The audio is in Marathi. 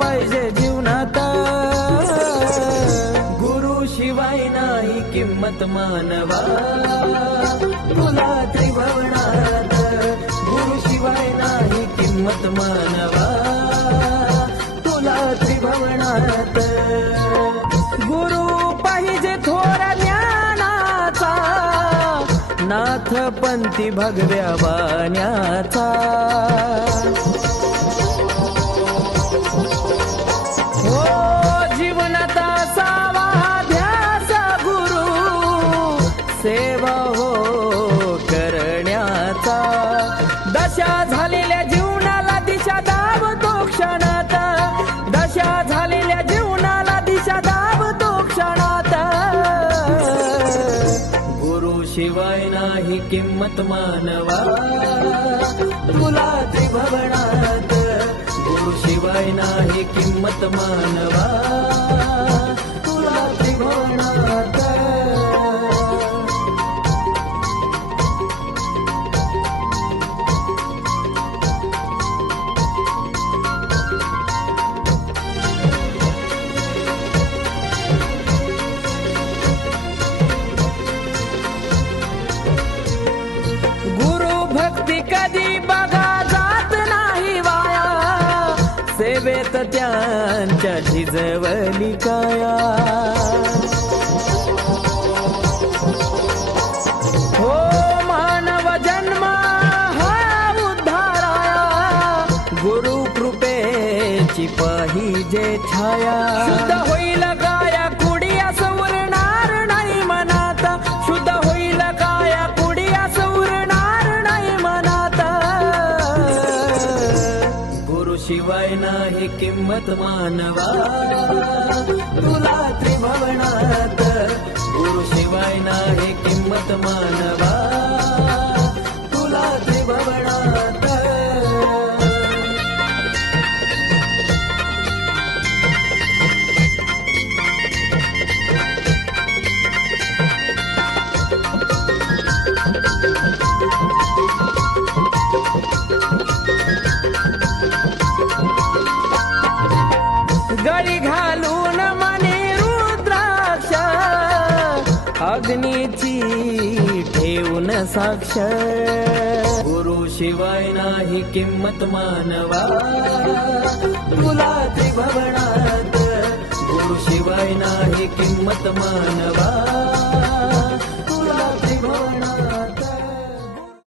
पाहिजे जीवनात. गुरु शिवाय नाही किंमत मानवा तुला त्रिभुवनात. गुरु शिवाय नाही किंमत मानवा तुला त्रिभुवनात. गुरु पाहिजे थोर ज्ञानाचा नाथ पंथी भगव्या वाण्याचा. हो जीवनात असावा ध्यास गुरु सेवा हो करण्याचा. दशा झालेल्या जीवनाला दिशा दावतो क्षणात. दशा झालेल्या जीवनाला दिशा दावतो क्षणात. गुरु शिवाय नाही किंमत मानवा तुला त्रिभुवनात. गुरु शिवाय नाही किंमत मानवा तुला त्रिभुवनात. भक्ती कधी बघा जात नाही वाया सेवेत त्यांच्या झिजवली काया. हो मानव जन्म हा उद्धाराया गुरु कृपेची पाहिजे छाया. शुद्ध होईल काया कुडी असं उरणार नाही मनात. शुद्ध होईल काया कुडी असं शिवाय नाही किंमत मानवा तुला त्रिभुवनात. गुरु शिवाय नाही किंमत मानवा तुला त्रिभुवनात. गळी घालून मनी रुद्राक्ष अग्नीची ठेवून साक्ष. गुरु शिवाय नाही किंमत मानवा तुला त्रिभुवनात. गुरु शिवाय नाही किंमत मानवा